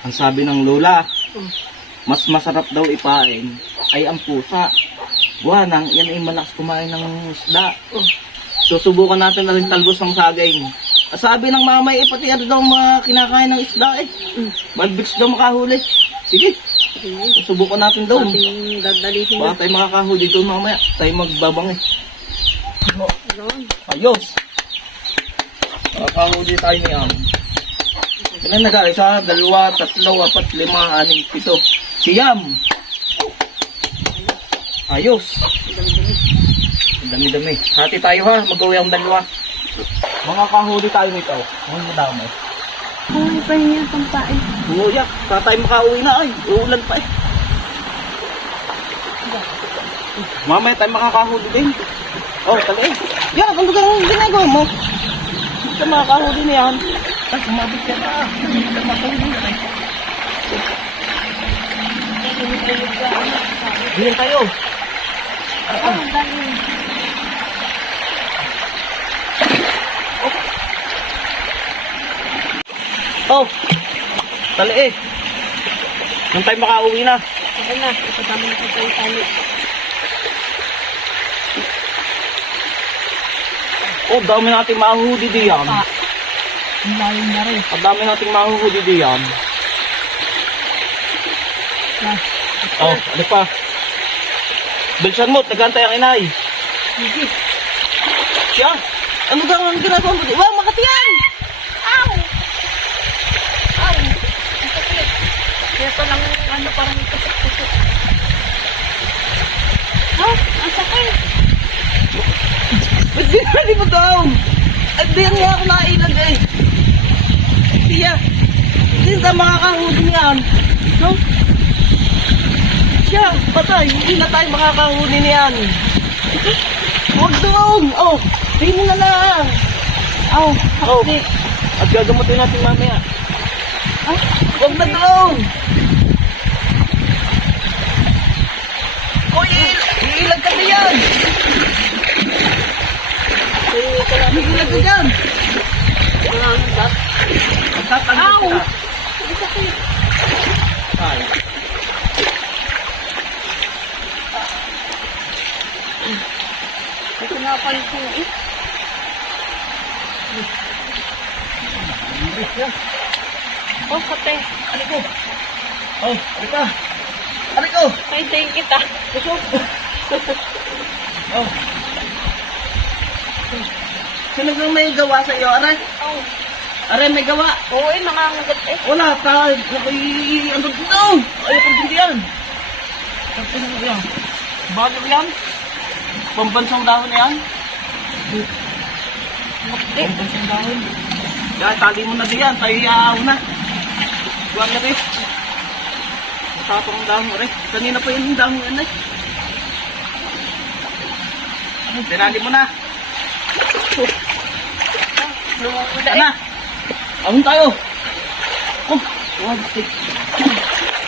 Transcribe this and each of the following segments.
Ang sabi ng lola, mas masarap daw ipain ay ang pusa. Buwanang, yan ay malakas kumain ng isda. Susubukan natin na rin talbos ng saging. Sabi ng mamay, pati ano daw mga kinakain ng isda eh. Malbiks daw makahuli. Sige, susubukan natin daw. Baka tayo makakahuli doon mamaya. Tayo magbabang eh. Ayos. Makakahuli tayo niyan. Ilan na guys ha? 2, 3, 4, 5, 6, 7. Siyam. Ayos. Dami-dami. Hati tayo ha. Mag-uwi ang 2. Makakahuli tayo nito. Ang madami. Uwi pa niya pang pain. Uyak. Para tayo makauwi na ay. Uulan pa eh. Mamaya tayo makakahuli din. Oh, tali eh. Yan, ano kang ginagawa mo? Hindi ka makakahuli na yan. Ay, sumabit ka na. Hindi ka makakahuli na eh. Bilang tayo. Ang dami. Oh, tali eh. Nang tayo makauwi na. Sige na, ipadami na tayo tali. Oh, dami nating mahuhuli diyan. Ang lalim na rin. Ang dami nating mahuhuli diyan. Oh, ano pa? Bilsan mo, nagantay ang inay. Sige. Siya, ano daw ang ginagawa mo? Wow, Makati yan! Ow! Ow! Ang sakit. Kaya pa lang ano parang kusok-kusok. Oh, ang sakit. Ba't di mo daw? At diyan nga ako nailag eh. Siya, hindi na makakahuli niyan. No? Siya, patay, hindi na tayo makakahuli niyan. Huwag doon! Oh, tingin na lang! Oh, Oh, sakit. at gagamutin natin mamaya. Ah, Huwag na doon! Uy, iilag ka diyan! Iilag ka diyan! Magtatanggal Ow! ka. Ang sakit. Ay. Ito nga pa yung tuwi. Oh, kate. Ano ko? Oh, ano ka? Ano ko? Ay, thank kita. Kusok! Oh. Sino kang may gawa sa iyo, Aray? Oh. Aray, may gawa. Oo, eh, nangangagat eh. Wala pa. Ano dito? Ayaw kong din yan. Ano yan? Bago yan? Pambansang dahon yan? Pambansang dahon. Yan, tali mo na diyan. Tayo iaaw na. Buwan na rin. Matapang ang dahon rin. Kanina pa yung dahon yan eh. Tinali mo na. Lumumula Sana. Ahon tayo. Oh, wag.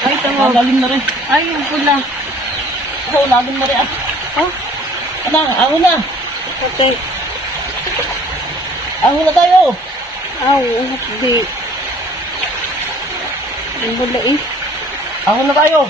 Ay, tango. Lalim na rin. Ay, yung pula. Oh, lalim na rin ah. Oh, Ano, ahon na. kate. Ahon na tayo. Aw, hindi. Ang bula eh. Ahon na tayo.